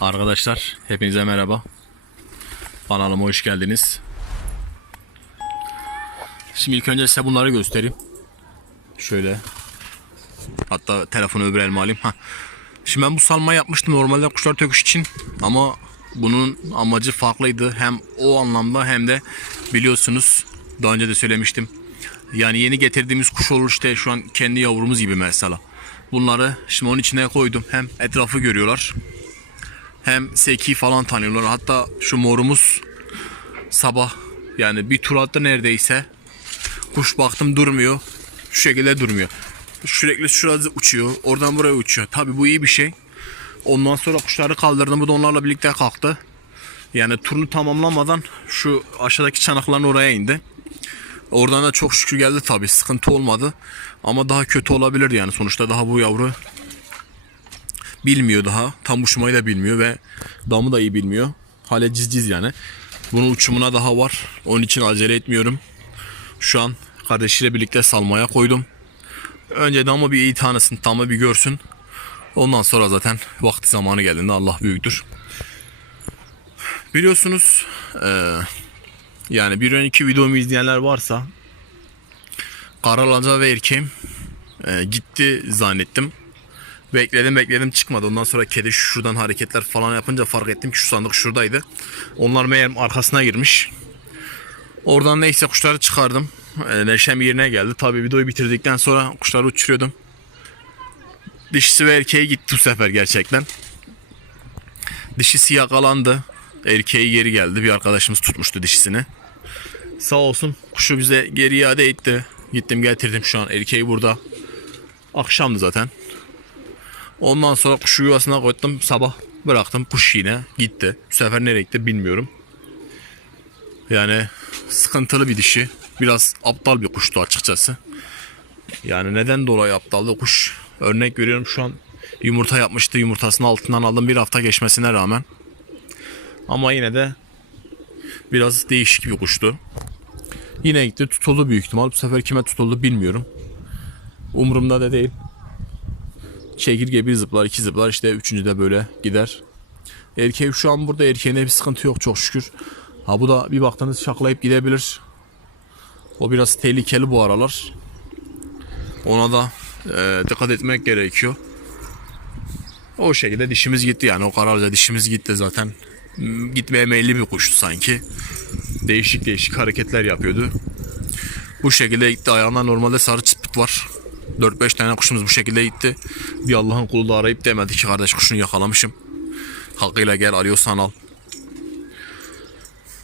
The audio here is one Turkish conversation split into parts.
Arkadaşlar hepinize merhaba. Kanalıma hoş geldiniz. Şimdi ilk önce size bunları göstereyim. Şöyle. Hatta telefonu öbür elime alayım. Hah. Şimdi ben bu salma yapmıştım normalde kuşlar töküş için ama bunun amacı farklıydı. Hem o anlamda hem de biliyorsunuz daha önce de söylemiştim. Yani yeni getirdiğimiz kuş olur işte şu an kendi yavrumuz gibi mesela. Bunları şimdi onun içine koydum. Hem etrafı görüyorlar. Hem seki falan tanıyorlar. Hatta şu morumuz sabah yani bir tur attı neredeyse. Kuş baktım durmuyor. Şu şekilde durmuyor. Sürekli şurası uçuyor. Oradan buraya uçuyor. Tabi bu iyi bir şey. Ondan sonra kuşları kaldırdım. Bu da onlarla birlikte kalktı. Yani turunu tamamlamadan şu aşağıdaki çanakların oraya indi. Oradan da çok şükür geldi tabi. Sıkıntı olmadı. Ama daha kötü olabilir yani. Sonuçta daha bu yavru bilmiyor daha. Tam uçmayı da bilmiyor ve damı da iyi bilmiyor. Hala cizciz yani. Bunun uçumuna daha var. Onun için acele etmiyorum. Şu an kardeşiyle birlikte salmaya koydum. Önce damı bir iyi tanısın, damı bir görsün. Ondan sonra zaten vakti zamanı geldiğinde Allah büyüktür. Biliyorsunuz eee, yani bir önceki videomu izleyenler varsa Karalanca ve erkeğim eee, gitti zannettim. Bekledim bekledim çıkmadı. Ondan sonra kedi şuradan hareketler falan yapınca fark ettim ki şu sandık şuradaydı. Onlar meğer arkasına girmiş. Oradan neyse kuşları çıkardım. E, neşem yerine geldi. Tabii videoyu bitirdikten sonra kuşları uçuruyordum. Dişisi ve erkeği gitti bu sefer gerçekten. Dişisi yakalandı. Erkeği geri geldi. Bir arkadaşımız tutmuştu dişisini. Sağ olsun kuşu bize geri iade etti. Gittim getirdim şu an erkeği burada. Akşamdı zaten. Ondan sonra kuşu yuvasına koydum. Sabah bıraktım. Kuş yine gitti. Bu sefer nereye gitti bilmiyorum. Yani sıkıntılı bir dişi. Biraz aptal bir kuştu açıkçası. Yani neden dolayı aptaldı kuş? Örnek veriyorum şu an yumurta yapmıştı. Yumurtasını altından aldım bir hafta geçmesine rağmen. Ama yine de biraz değişik bir kuştu. Yine gitti tutuldu büyük ihtimal. Bu sefer kime tutuldu bilmiyorum. Umurumda da değil. Çekirge bir zıplar, iki zıplar işte üçüncü de böyle gider. Erkeği şu an burada erkeğine bir sıkıntı yok çok şükür. Ha bu da bir baktığınız şaklayıp gidebilir. O biraz tehlikeli bu aralar. Ona da e, dikkat etmek gerekiyor. O şekilde dişimiz gitti yani o kararca dişimiz gitti zaten. Hmm, Gitmeye meyilli bir kuştu sanki. Değişik değişik hareketler yapıyordu. Bu şekilde gitti ayağında normalde sarı çıpıt var. 4-5 tane kuşumuz bu şekilde gitti. Bir Allah'ın kulu da arayıp demedi ki kardeş kuşunu yakalamışım. Hakkıyla gel arıyorsan al.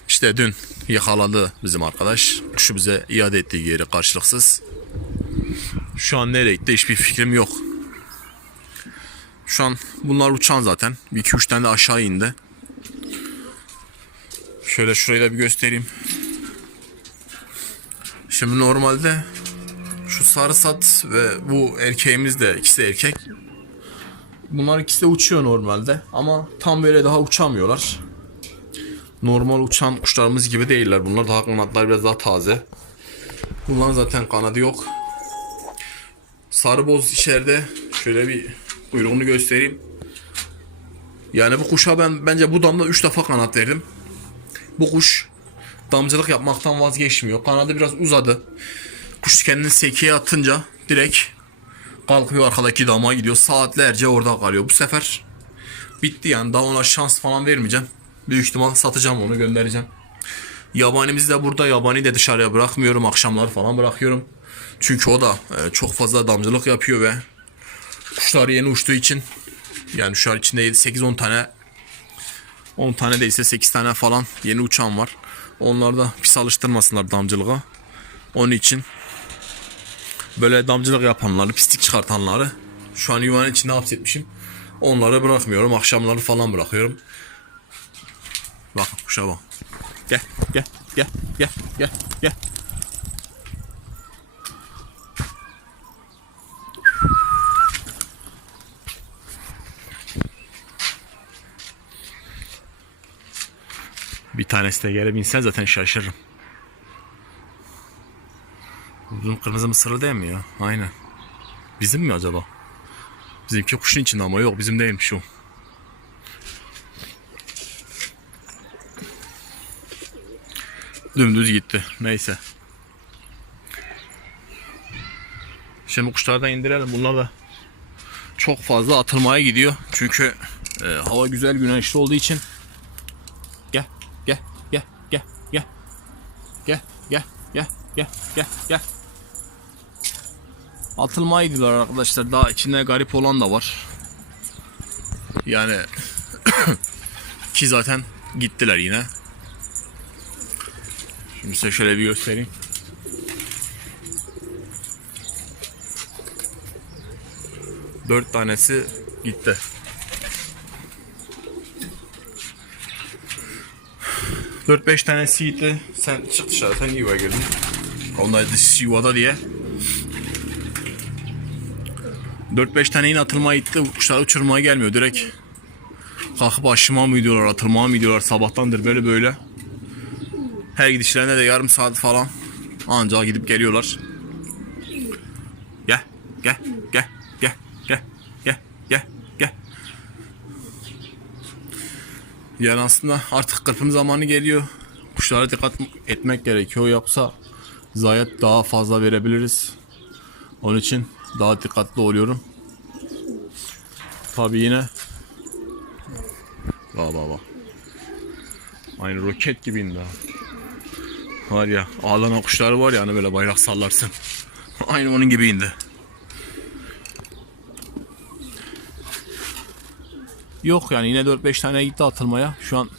İşte dün yakaladı bizim arkadaş. Kuşu bize iade etti geri karşılıksız. Şu an nereye gitti hiçbir fikrim yok. Şu an bunlar uçan zaten. Bir iki üç tane de aşağı indi. Şöyle şurayı da bir göstereyim. Şimdi normalde şu sarı sat ve bu erkeğimiz de ikisi erkek. Bunlar ikisi de uçuyor normalde ama tam böyle daha uçamıyorlar. Normal uçan kuşlarımız gibi değiller. Bunlar daha kanatlar biraz daha taze. Bunların zaten kanadı yok. Sarı boz içeride şöyle bir kuyruğunu göstereyim. Yani bu kuşa ben bence bu damda 3 defa kanat verdim. Bu kuş damcılık yapmaktan vazgeçmiyor. Kanadı biraz uzadı. Kuş kendini sekiye atınca direkt kalkıyor arkadaki dama gidiyor. Saatlerce orada kalıyor. Bu sefer bitti yani. Daha ona şans falan vermeyeceğim. Büyük ihtimal satacağım onu göndereceğim. Yabanimizi de burada. Yabani de dışarıya bırakmıyorum. Akşamları falan bırakıyorum. Çünkü o da e, çok fazla damcılık yapıyor ve kuşlar yeni uçtuğu için yani şu an içinde 8-10 tane 10 tane değilse 8 tane falan yeni uçan var. Onları da pis alıştırmasınlar damcılığa. Onun için böyle damcılık yapanları, pislik çıkartanları şu an yuvanın içinde hapsetmişim. Onları bırakmıyorum. Akşamları falan bırakıyorum. Bak kuşa bak. Gel gel gel gel gel gel. Bir tanesi de yere binse zaten şaşırırım. Bizim kırmızı mısırlı değil mi ya? Aynen. Bizim mi acaba? Bizimki kuşun içinde ama yok bizim değilmiş o. Dümdüz gitti. Neyse. Şimdi kuşları da indirelim. Bunlar da çok fazla atılmaya gidiyor. Çünkü e, hava güzel güneşli olduğu için. Gel, gel, gel, gel, gel. Gel, gel, gel, gel, gel gel. Atılmaya gidiyorlar arkadaşlar. Daha içinde garip olan da var. Yani ki zaten gittiler yine. Şimdi size şöyle bir göstereyim. Dört tanesi gitti. Dört beş tanesi gitti. Sen çık dışarı. Sen yuvaya girdin. Onlar yuvada diye. 4-5 tane yine atılmaya gitti. Kuşlar uçurmaya gelmiyor. Direkt kalkıp aşıma mı gidiyorlar, atılmaya mı gidiyorlar sabahtandır böyle böyle. Her gidişlerine de yarım saat falan ancak gidip geliyorlar. Gel, gel, gel, gel, gel, gel, gel, gel. Yani aslında artık kırpım zamanı geliyor. Kuşlara dikkat etmek gerekiyor. Yoksa zayiat daha fazla verebiliriz. Onun için daha dikkatli oluyorum. Tabii yine Bak bak bak. Aynı roket gibi indi ha. Var ya ağlanan kuşları var ya hani böyle bayrak sallarsın. Aynı onun gibi indi. Yok yani yine 4-5 tane gitti atılmaya. Şu an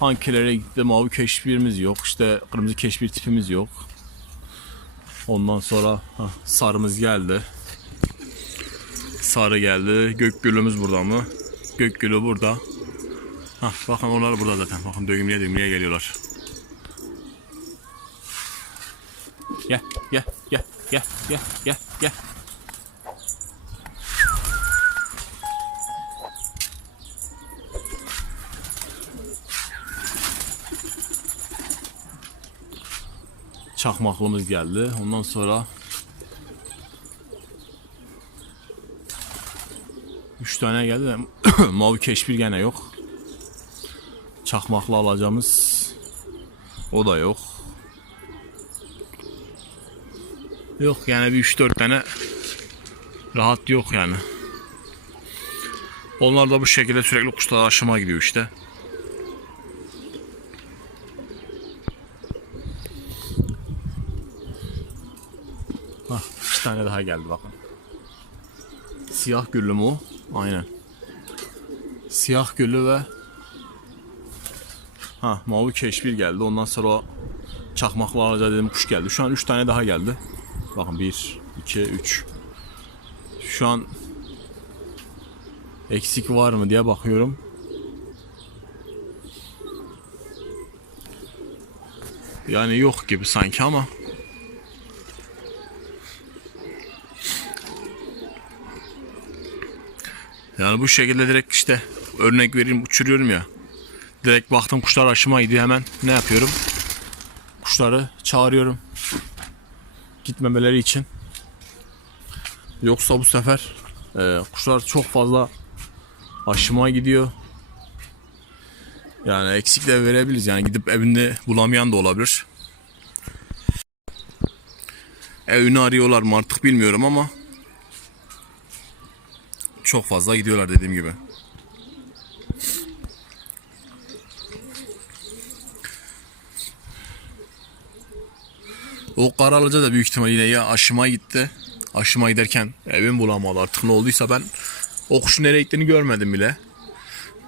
Hankilere gitti mavi keşfirimiz yok. İşte kırmızı keşfir tipimiz yok. Ondan sonra hah, sarımız geldi. Sarı geldi. Gökgülümüz burada mı? Gökgülü burada. Hah, bakın onlar burada zaten. Bakın dögümleye dögümleye geliyorlar. Gel, gel, gel, gel, gel, gel, gel. Çakmaklımız geldi. Ondan sonra Üç tane geldi mavi keşfir gene yok. Çakmaklı alacağımız o da yok. Yok yani bir 3-4 tane rahat yok yani. Onlar da bu şekilde sürekli kuşlar aşıma gidiyor işte. İki tane daha geldi bakın. Siyah güllü mü o? Aynen. Siyah güllü ve ha mavi keşfir geldi. Ondan sonra o çakmaklı alacağı dedim kuş geldi. Şu an 3 tane daha geldi. Bakın 1, 2, 3. Şu an eksik var mı diye bakıyorum. Yani yok gibi sanki ama Yani bu şekilde direkt işte örnek vereyim uçuruyorum ya. Direkt baktım kuşlar aşıma gidiyor hemen ne yapıyorum? Kuşları çağırıyorum. Gitmemeleri için. Yoksa bu sefer e, kuşlar çok fazla aşıma gidiyor. Yani eksik de verebiliriz. Yani gidip evinde bulamayan da olabilir. Evini arıyorlar mı artık bilmiyorum ama çok fazla gidiyorlar dediğim gibi. O Karalıca da büyük ihtimal yine ya aşıma gitti. Aşıma giderken evim bulamadı artık ne olduysa ben o kuşun nereye gittiğini görmedim bile.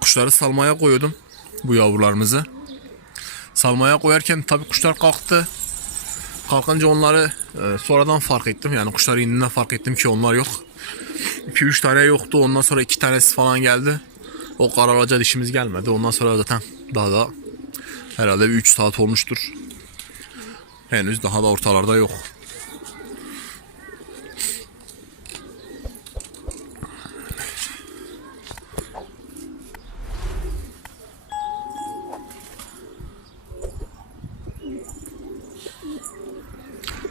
Kuşları salmaya koyuyordum bu yavrularımızı. Salmaya koyarken tabii kuşlar kalktı. Kalkınca onları e, sonradan fark ettim. Yani kuşlar indiğinde fark ettim ki onlar yok. 2-3 tane yoktu. Ondan sonra 2 tanesi falan geldi. O karalaca dişimiz gelmedi. Ondan sonra zaten daha da herhalde bir 3 saat olmuştur. Henüz daha da ortalarda yok.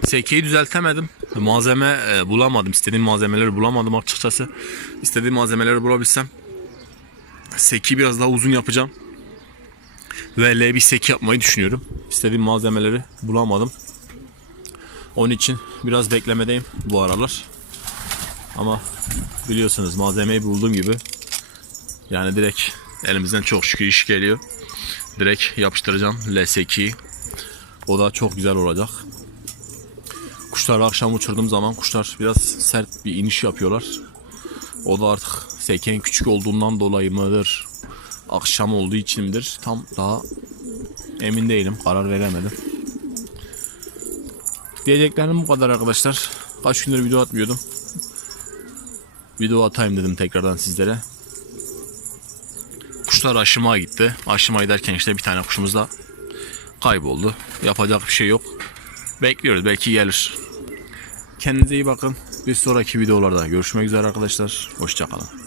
Sekeyi düzeltemedim. Malzeme e, bulamadım. İstediğim malzemeleri bulamadım açıkçası. İstediğim malzemeleri bulabilsem sekiyi biraz daha uzun yapacağım. Ve L1 seki yapmayı düşünüyorum. İstediğim malzemeleri bulamadım. Onun için biraz beklemedeyim bu aralar. Ama biliyorsunuz malzemeyi bulduğum gibi yani direkt elimizden çok şükür iş geliyor. Direkt yapıştıracağım L8'yi. O da çok güzel olacak. Kuşları akşam uçurduğum zaman kuşlar biraz sert bir iniş yapıyorlar. O da artık seken küçük olduğundan dolayı mıdır? Akşam olduğu için midir? Tam daha emin değilim. Karar veremedim. Diyeceklerim bu kadar arkadaşlar. Kaç gündür video atmıyordum. Video atayım dedim tekrardan sizlere. Kuşlar aşımaya gitti. Aşımaya giderken işte bir tane kuşumuz da kayboldu. Yapacak bir şey yok. Bekliyoruz belki gelir. Kendinize iyi bakın. Bir sonraki videolarda görüşmek üzere arkadaşlar. Hoşçakalın.